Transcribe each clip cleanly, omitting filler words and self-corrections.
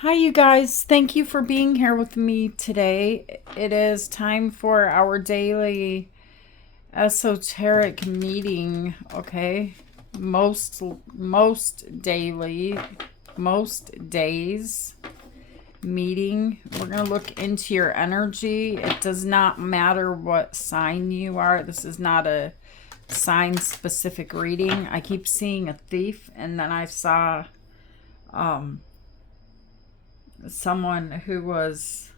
Hi, you guys. Thank you for being here with me today. It is time for our daily esoteric meeting, okay? Most daily, most days meeting. We're going to look into your energy. It does not matter what sign you are. This is not a sign specific reading. I keep seeing a thief, and then I saw someone who was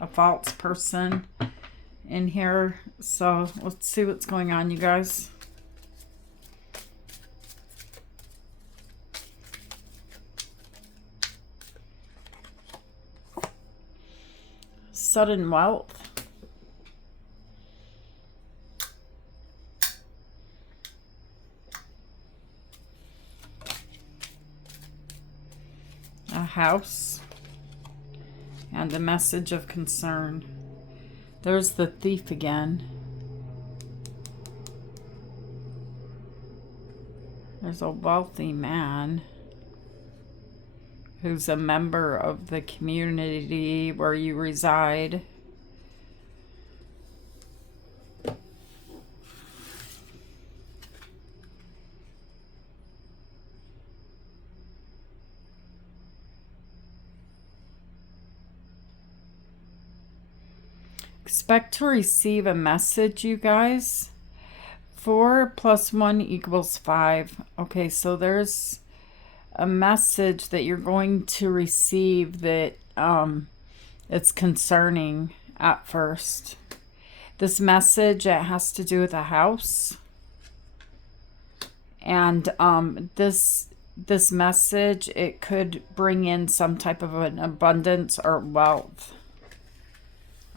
a false person in here. So let's see what's going on, you guys. Sudden wealth. A house. And a message of concern. There's the thief again. There's a wealthy man who's a member of the community where you reside. Expect to receive a message, you guys. 4 + 1 = 5. Okay, so there's a message that you're going to receive that it's concerning at first. This message, it has to do with a house. And this message, it could bring in some type of an abundance or wealth.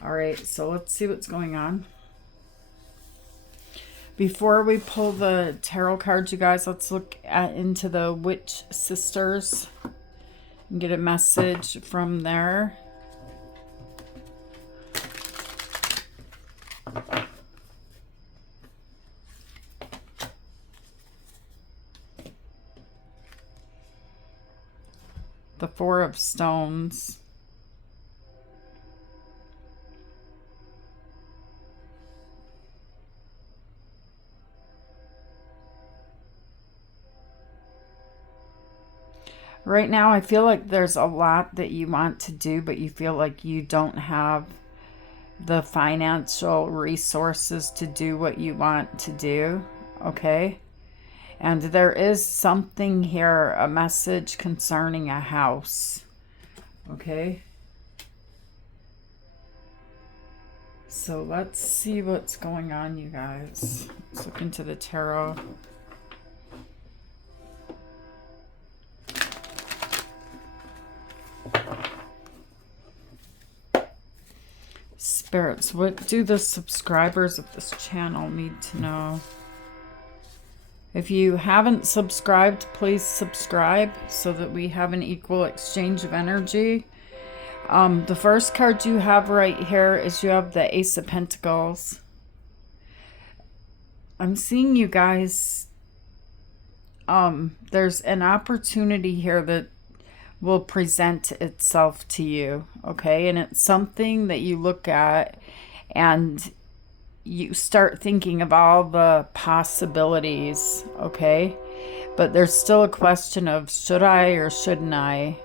All right, so let's see what's going on. Before we pull the tarot cards, you guys, let's look into the Witch Sisters and get a message from there. The 4 of Stones. Right now, I feel like there's a lot that you want to do, but you feel like you don't have the financial resources to do what you want to do, okay? And there is something here, a message concerning a house, okay? So let's see what's going on, you guys. Let's look into the tarot. Spirits, what do the subscribers of this channel need to know? If you haven't subscribed, please subscribe so that we have an equal exchange of energy. The first card you have right here is you have the Ace of Pentacles. I'm seeing you guys, there's an opportunity here that will present itself to you, okay? And it's something that you look at and you start thinking of all the possibilities, okay? But there's still a question of should I or shouldn't I?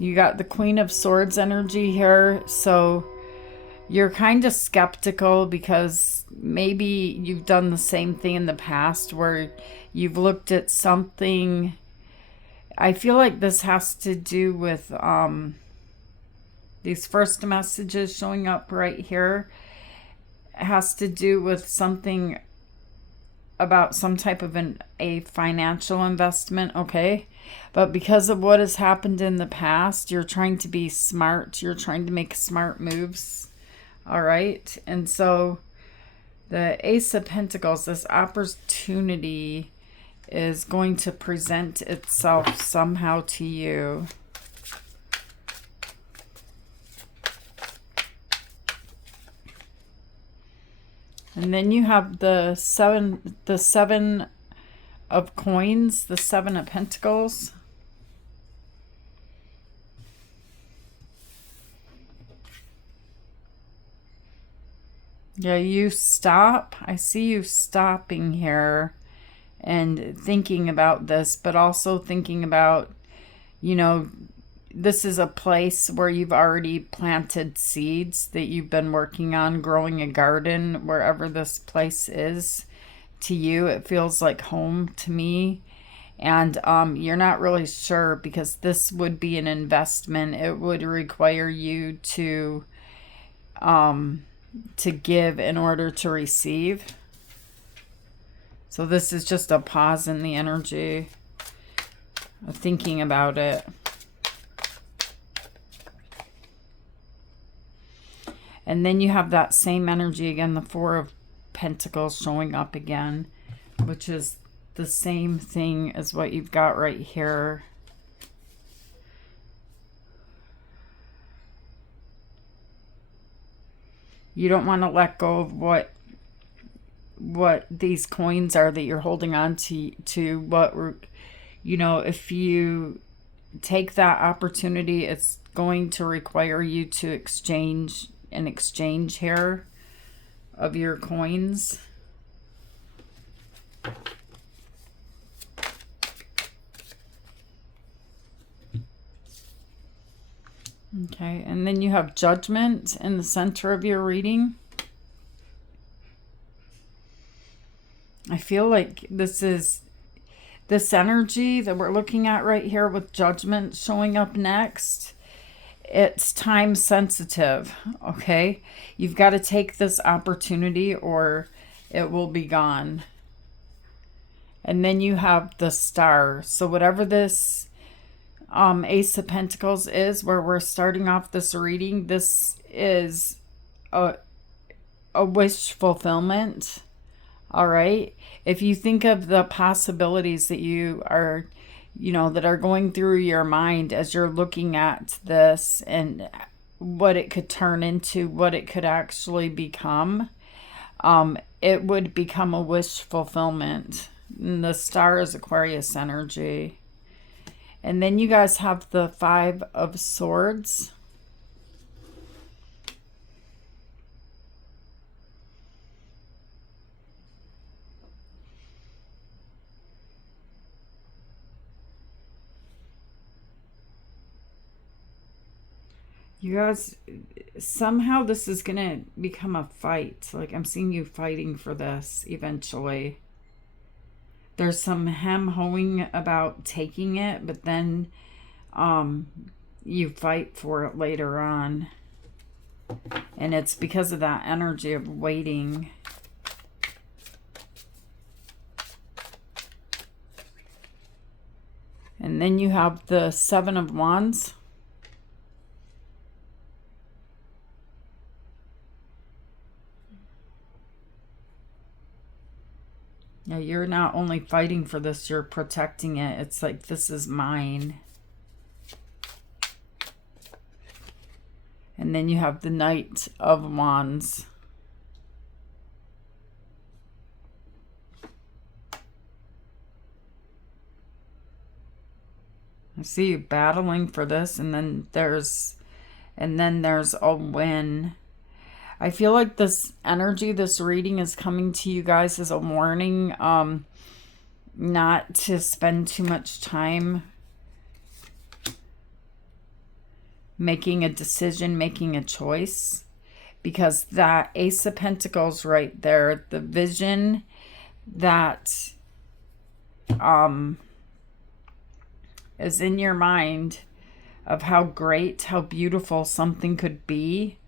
You got the Queen of Swords energy here, so you're kind of skeptical because maybe you've done the same thing in the past where you've looked at something. I feel like this has to do with these first messages showing up right here. It has to do with something about some type of a financial investment, okay? But because of what has happened in the past, you're trying to be smart. You're trying to make smart moves, all right? And so the Ace of Pentacles, this opportunity is going to present itself somehow to you. And then you have the seven of coins, the 7 of Pentacles. Yeah, you stop. I see you stopping here and thinking about this, but also thinking about, you know, this is a place where you've already planted seeds that you've been working on, growing a garden wherever this place is to you. It feels like home to me. And you're not really sure because this would be an investment. It would require you to give in order to receive. So this is just a pause in the energy of thinking about it. And then you have that same energy again, the Four of Pentacles showing up again, which is the same thing as what you've got right here. You don't want to let go of what these coins are that you're holding on to what, you know, if you take that opportunity, it's going to require you to exchange here of your coins. Okay, and then you have Judgment in the center of your reading. I feel like this energy that we're looking at right here with Judgment showing up next. It's time sensitive, okay? You've got to take this opportunity or it will be gone. And then you have the Star. So whatever this Ace of Pentacles is, where we're starting off this reading, this is a wish fulfillment. All right. If you think of the possibilities that you are, you know, that are going through your mind as you're looking at this and what it could turn into, what it could actually become, it would become a wish fulfillment. And the Star is Aquarius energy. And then you guys have the Five of Swords. You guys, somehow this is going to become a fight. Like I'm seeing you fighting for this eventually. There's some hem-hoing about taking it, but then you fight for it later on. And it's because of that energy of waiting. And then you have the Seven of Wands. Now, you're not only fighting for this, you're protecting it. It's like, this is mine. And then you have the Knight of Wands. I see you battling for this, and then there's a win. I feel like this energy, this reading is coming to you guys as a warning, not to spend too much time making a decision, making a choice, because that Ace of Pentacles right there, the vision that is in your mind of how great, how beautiful something could be,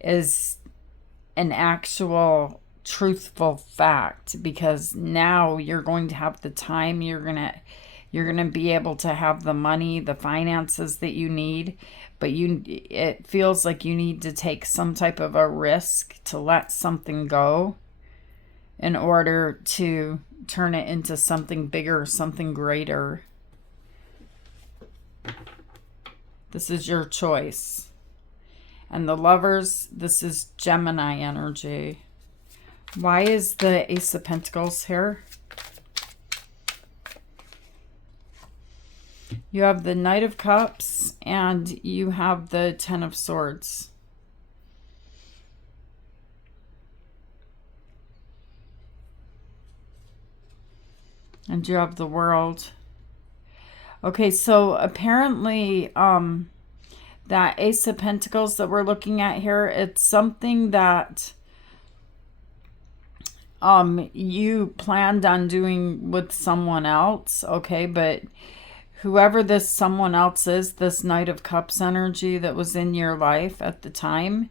is an actual truthful fact, because now you're going to have the time, you're gonna be able to have the money, the finances that you need, but it feels like you need to take some type of a risk to let something go in order to turn it into something bigger, something greater. This is your choice. And the Lovers, this is Gemini energy. Why is the Ace of Pentacles here? You have the Knight of Cups and you have the Ten of Swords. And you have the World. Okay, so apparently, that Ace of Pentacles that we're looking at here, it's something that you planned on doing with someone else, okay? But whoever this someone else is, this Knight of Cups energy that was in your life at the time,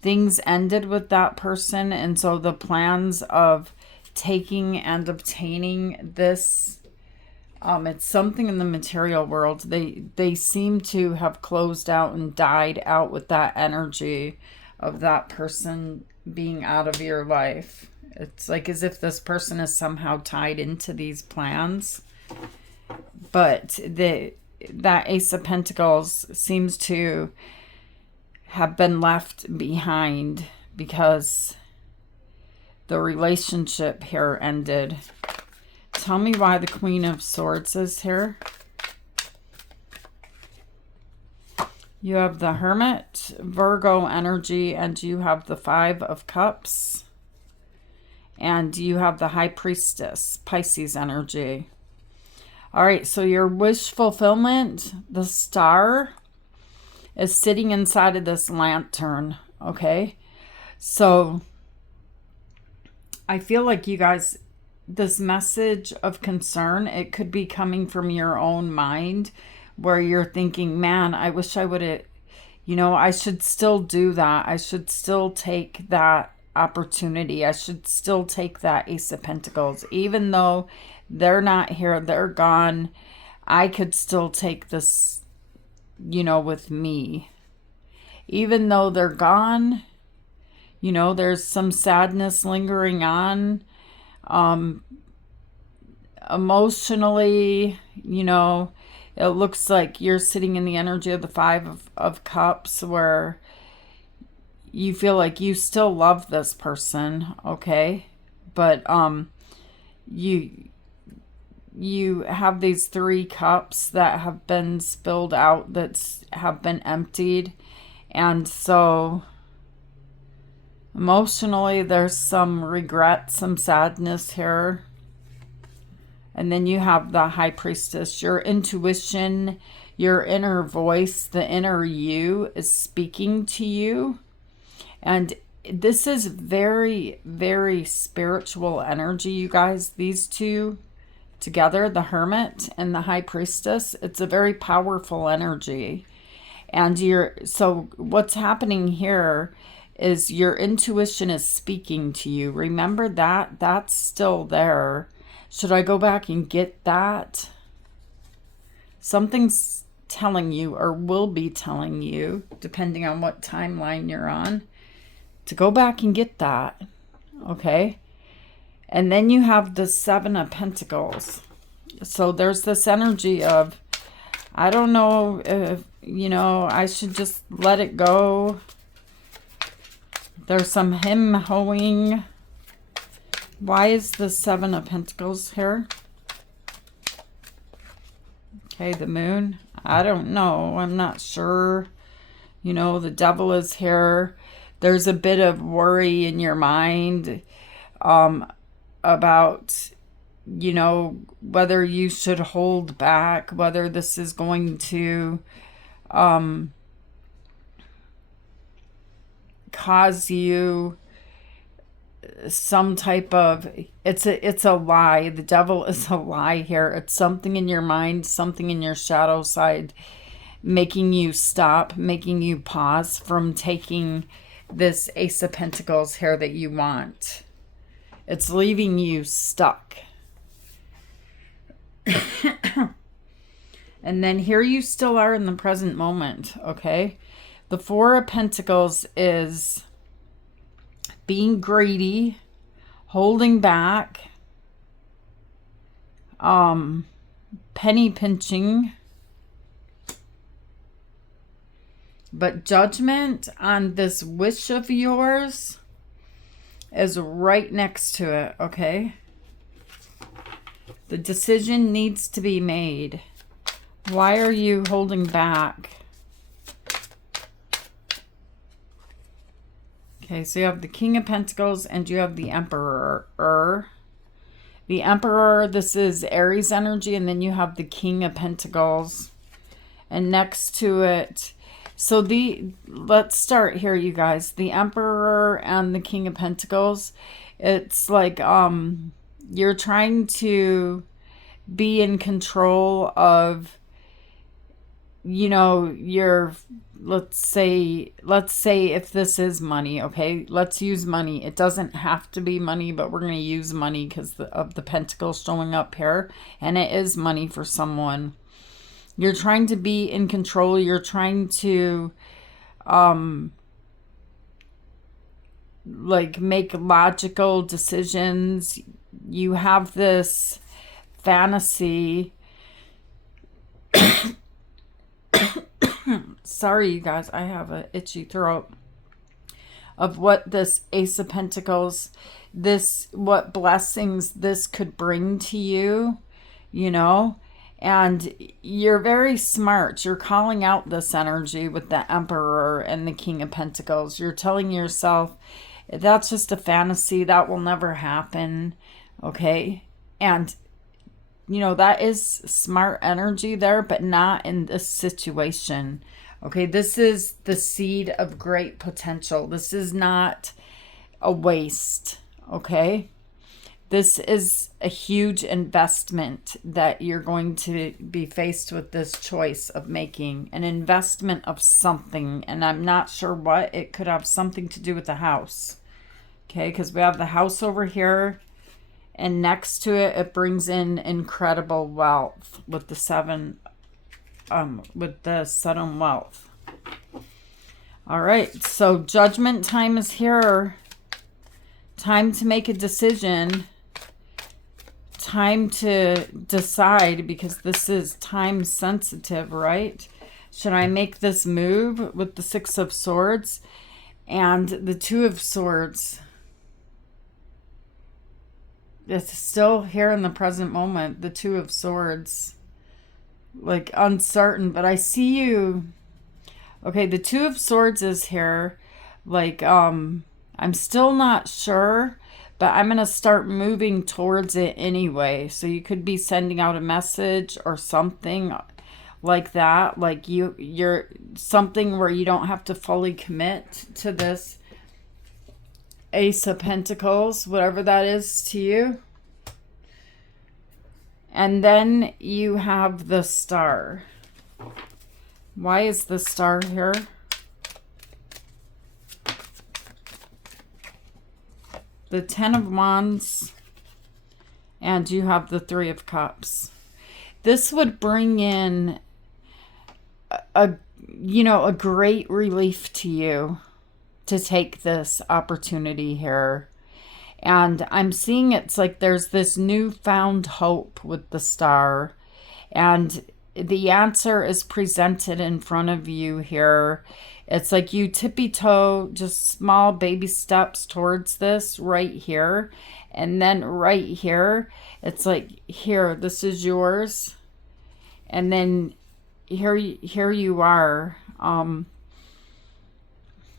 things ended with that person, and so the plans of taking and obtaining this, it's something in the material world, they seem to have closed out and died out with that energy of that person being out of your life. It's like as if this person is somehow tied into these plans. But that Ace of Pentacles seems to have been left behind because the relationship here ended. Tell me why the Queen of Swords is here. You have the Hermit, Virgo energy, and you have the Five of Cups. And you have the High Priestess, Pisces energy. All right, so your wish fulfillment, the Star, is sitting inside of this lantern, okay? So I feel like you guys, this message of concern, it could be coming from your own mind where you're thinking, man, I wish I would have, I should still do that. I should still take that opportunity. I should still take that Ace of Pentacles. Even though they're not here, they're gone, I could still take this, with me. Even though they're gone, there's some sadness lingering on. Emotionally, it looks like you're sitting in the energy of the Five of Cups where you feel like you still love this person, okay? But you have these 3 cups that have been spilled out, that have been emptied. And so emotionally, there's some regret, some sadness here. And then you have the High Priestess. Your intuition, your inner voice, the inner you is speaking to you. And this is very, very spiritual energy, you guys. These two together, the Hermit and the High Priestess, it's a very powerful energy. And so what's happening here is your intuition is speaking to you. Remember that? That's still there. Should I go back and get that? Something's telling you, or will be telling you, depending on what timeline you're on, to go back and get that. Okay? And then you have the Seven of Pentacles. So there's this energy of, I don't know if, I should just let it go. There's some hem-hoing. Why is the Seven of Pentacles here? Okay, the Moon. I don't know. I'm not sure. The Devil is here. There's a bit of worry in your mind about, whether you should hold back, whether this is going to cause you some type of, it's a lie. The Devil is a lie here. It's something in your mind, something in your shadow side, making you stop, making you pause from taking this Ace of Pentacles here that you want. It's leaving you stuck. And then here you still are in the present moment, okay? The Four of Pentacles is being greedy, holding back, penny pinching. But Judgment on this wish of yours is right next to it, okay? The decision needs to be made. Why are you holding back? Okay, so you have the King of Pentacles and you have the Emperor. The Emperor, this is Aries energy, and then you have the King of Pentacles. And next to it, so let's start here, you guys. The Emperor and the King of Pentacles, it's like you're trying to be in control of, you know, your, let's say if this is money, okay, let's use money. It doesn't have to be money, but we're going to use money because of the pentacles showing up here, and it is money for someone. You're trying to be in control. You're trying to like make logical decisions. You have this fantasy. Sorry, you guys, I have an itchy throat. Of what this Ace of Pentacles, what blessings this could bring to you, you know. And you're very smart. You're calling out this energy with the Emperor and the King of Pentacles. You're telling yourself, that's just a fantasy. That will never happen. Okay? And, you know, that is smart energy there, but not in this situation. Okay? This is the seed of great potential. This is not a waste. Okay? This is a huge investment that you're going to be faced with this choice of making. An investment of something, and I'm not sure what. It could have something to do with the house. Okay, because we have the house over here, and next to it, it brings in incredible wealth with the sudden wealth. All right, so judgment time is here. Time to make a decision. Time to decide, because this is time sensitive, right? Should I make this move with the Six of Swords and the Two of Swords? It's still here in the present moment, the Two of Swords. Like uncertain, but I see you. Okay, the Two of Swords is here. Like, I'm still not sure, but I'm going to start moving towards it anyway. So you could be sending out a message or something like that. Like you're something where you don't have to fully commit to this Ace of Pentacles, whatever that is to you. And then you have the Star. Why is the Star here? The Ten of Wands, and you have the Three of Cups. This would bring in a great relief to you to take this opportunity here. And I'm seeing it's like there's this newfound hope with the Star, and the answer is presented in front of you here. It's like you tippy-toe, just small baby steps towards this right here. And then right here, it's like, here, this is yours. And then here you are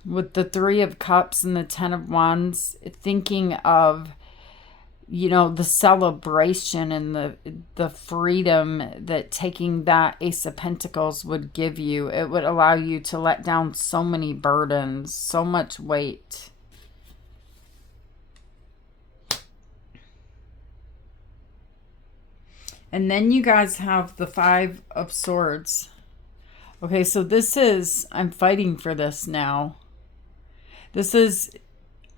with the Three of Cups and the Ten of Wands, thinking of, you know, the celebration and the freedom that taking that Ace of Pentacles would give you. It would allow you to let down so many burdens, so much weight. And then you guys have the Five of Swords. Okay, so this is, I'm fighting for this now. This is,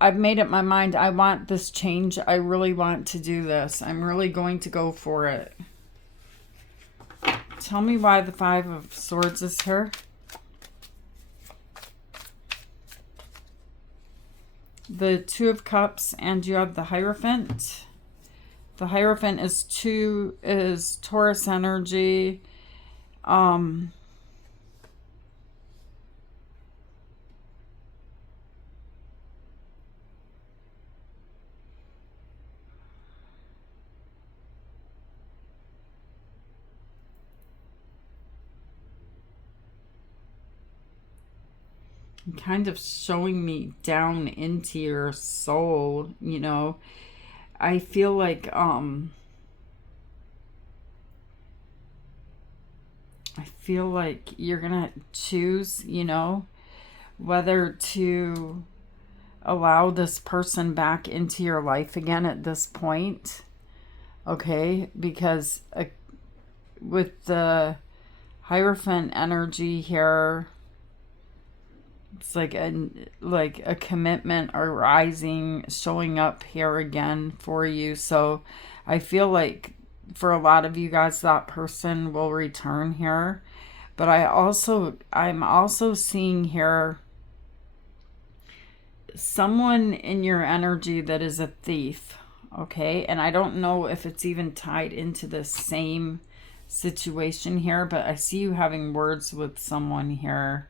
I've made up my mind. I want this change. I really want to do this. I'm really going to go for it. Tell me why the Five of Swords is here. The Two of Cups, and you have the Hierophant. The Hierophant is Taurus energy. Kind of showing me down into your soul, you know. I feel like you're gonna choose, you know, whether to allow this person back into your life again at this point. Okay, because with the Hierophant energy here, it's like a commitment arising, showing up here again for you. So I feel like for a lot of you guys, that person will return here. But I'm also seeing here someone in your energy that is a thief. Okay, and I don't know if it's even tied into the same situation here, but I see you having words with someone here.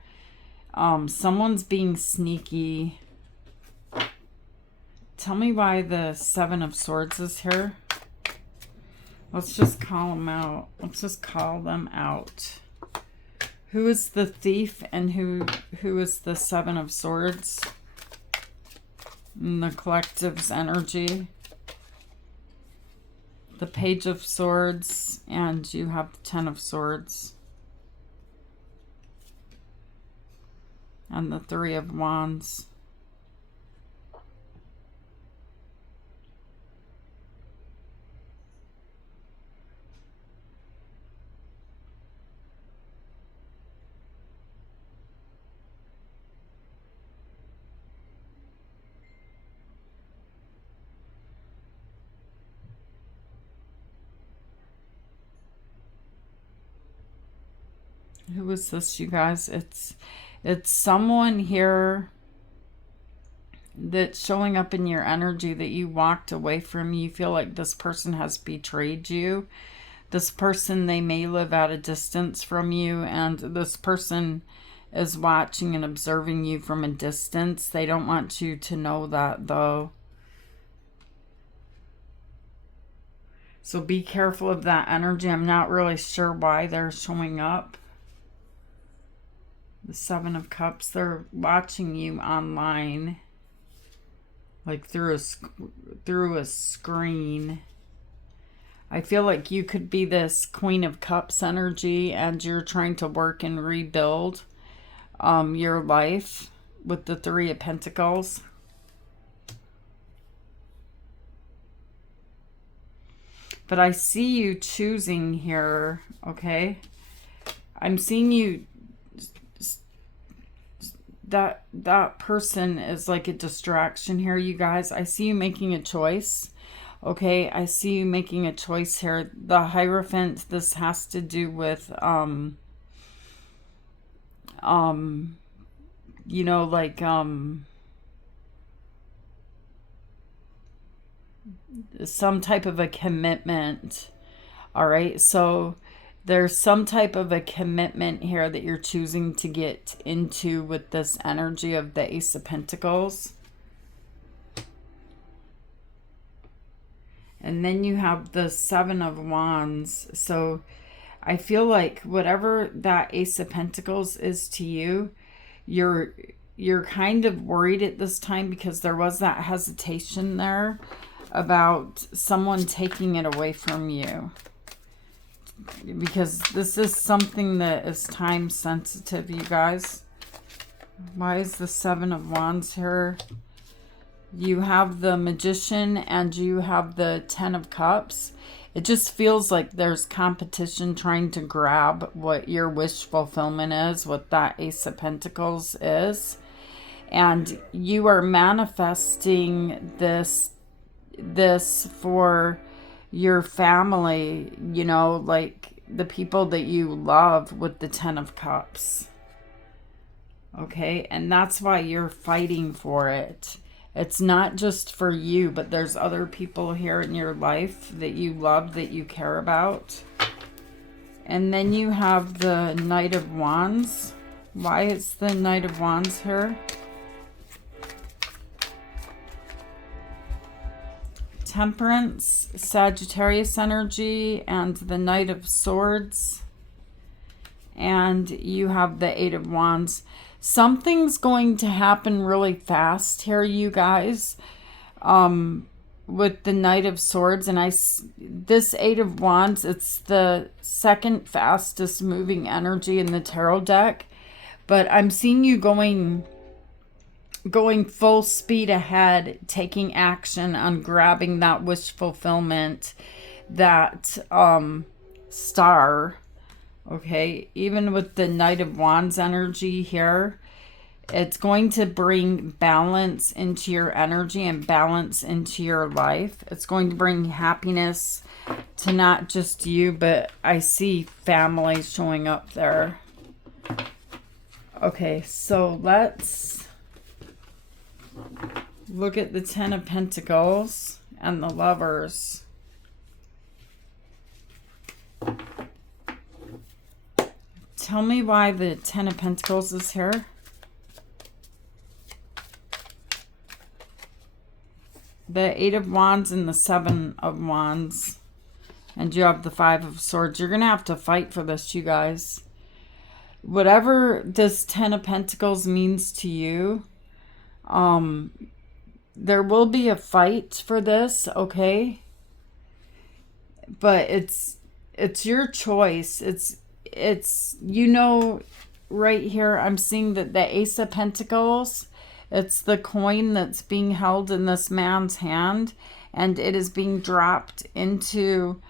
Someone's being sneaky. Tell me why the Seven of Swords is here. Let's just call them out. Let's just call them out. Who is the thief and who is the Seven of Swords? In the collective's energy. The Page of Swords, and you have the Ten of Swords. And the Three of Wands. Who is this, you guys? It's someone here that's showing up in your energy that you walked away from. You feel like this person has betrayed you. This person, they may live at a distance from you, and this person is watching and observing you from a distance. They don't want you to know that, though. So be careful of that energy. I'm not really sure why they're showing up. The Seven of Cups, they're watching you online, like through a screen. I feel like you could be this Queen of Cups energy, and you're trying to work and rebuild your life with the Three of Pentacles. But I see you choosing here, okay? I'm seeing you. That person is like a distraction here, you guys. I see you making a choice. Okay, I see you making a choice here. The Hierophant, this has to do with you know, like some type of a commitment. All right, so there's some type of a commitment here that you're choosing to get into with this energy of the Ace of Pentacles. And then you have the Seven of Wands. So I feel like whatever that Ace of Pentacles is to you, you're kind of worried at this time because there was that hesitation there about someone taking it away from you. Because this is something that is time sensitive, you guys. Why is the Seven of Wands here? You have the Magician and you have the Ten of Cups. It just feels like there's competition trying to grab what your wish fulfillment is, what that Ace of Pentacles is. And you are manifesting this for your family, you know, like the people that you love with the Ten of Cups. Okay, and that's why you're fighting for it. It's not just for you, but there's other people here in your life that you love, that you care about. And then you have the Knight of Wands. Why is the Knight of Wands here? Temperance, Sagittarius energy, and the Knight of Swords. And you have the Eight of Wands. Something's going to happen really fast here, you guys. with the Knight of Swords, and this Eight of Wands, it's the second fastest moving energy in the tarot deck. But I'm seeing you going full speed ahead, taking action on grabbing that wish fulfillment, that star. Okay, even with the Knight of Wands energy here, it's going to bring balance into your energy and balance into your life. It's going to bring happiness to not just you, but I see family showing up there. Okay, so let's look at the Ten of Pentacles and the Lovers. Tell me why the Ten of Pentacles is here. The Eight of Wands and the Seven of Wands. And you have the Five of Swords. You're going to have to fight for this, you guys. Whatever this Ten of Pentacles means to you, there will be a fight for this, okay? But it's your choice. It's you know, right here I'm seeing that the Ace of Pentacles, it's the coin that's being held in this man's hand, and it is being dropped into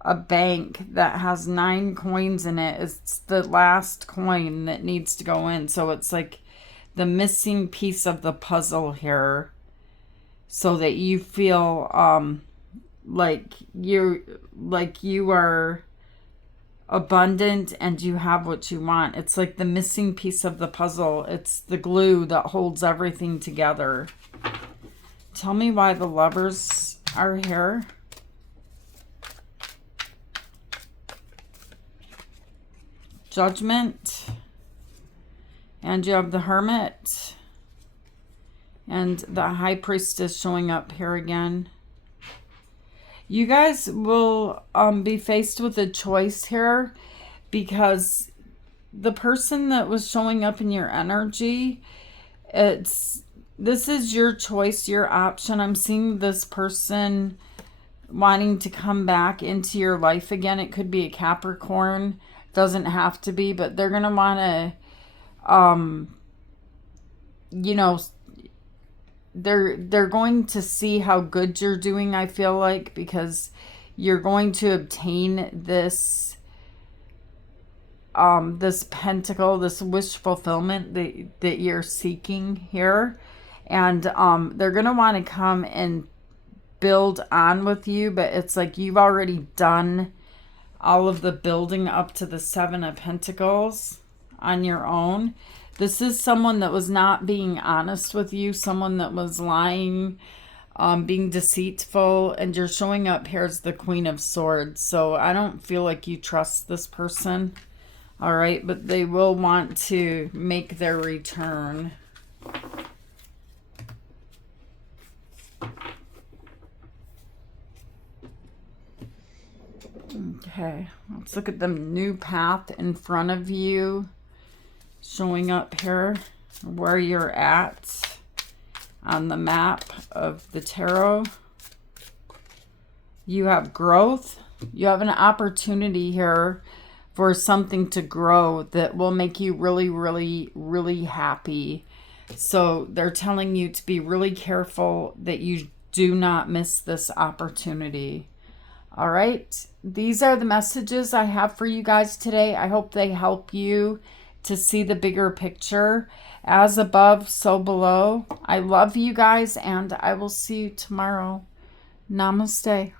a bank that has 9 coins in it. It's the last coin that needs to go in. So it's like the missing piece of the puzzle here, so that you feel like you are abundant and you have what you want. It's like the missing piece of the puzzle. It's the glue that holds everything together. Tell me why the Lovers are here. Judgment. And you have the Hermit. And the High Priestess showing up here again. You guys will be faced with a choice here, because the person that was showing up in your energy, this is your choice, your option. I'm seeing this person wanting to come back into your life again. It could be a Capricorn. Doesn't have to be, but they're going to want to, you know, they're going to see how good you're doing, I feel like, because you're going to obtain this this pentacle, this wish fulfillment that you're seeking here. And they're going to want to come and build on with you, but it's like you've already done all of the building up to the Seven of Pentacles on your own. This is someone that was not being honest with you, someone that was lying, being deceitful, and you're showing up here as the Queen of Swords. So I don't feel like you trust this person. All right, but they will want to make their return. Okay, let's look at the new path in front of you. Showing up here, where you're at on the map of the tarot. You have growth. You have an opportunity here for something to grow that will make you really, really, really happy. So they're telling you to be really careful that you do not miss this opportunity. All right. These are the messages I have for you guys today. I hope they help you to see the bigger picture. As above, so below. I love you guys, and I will see you tomorrow. Namaste.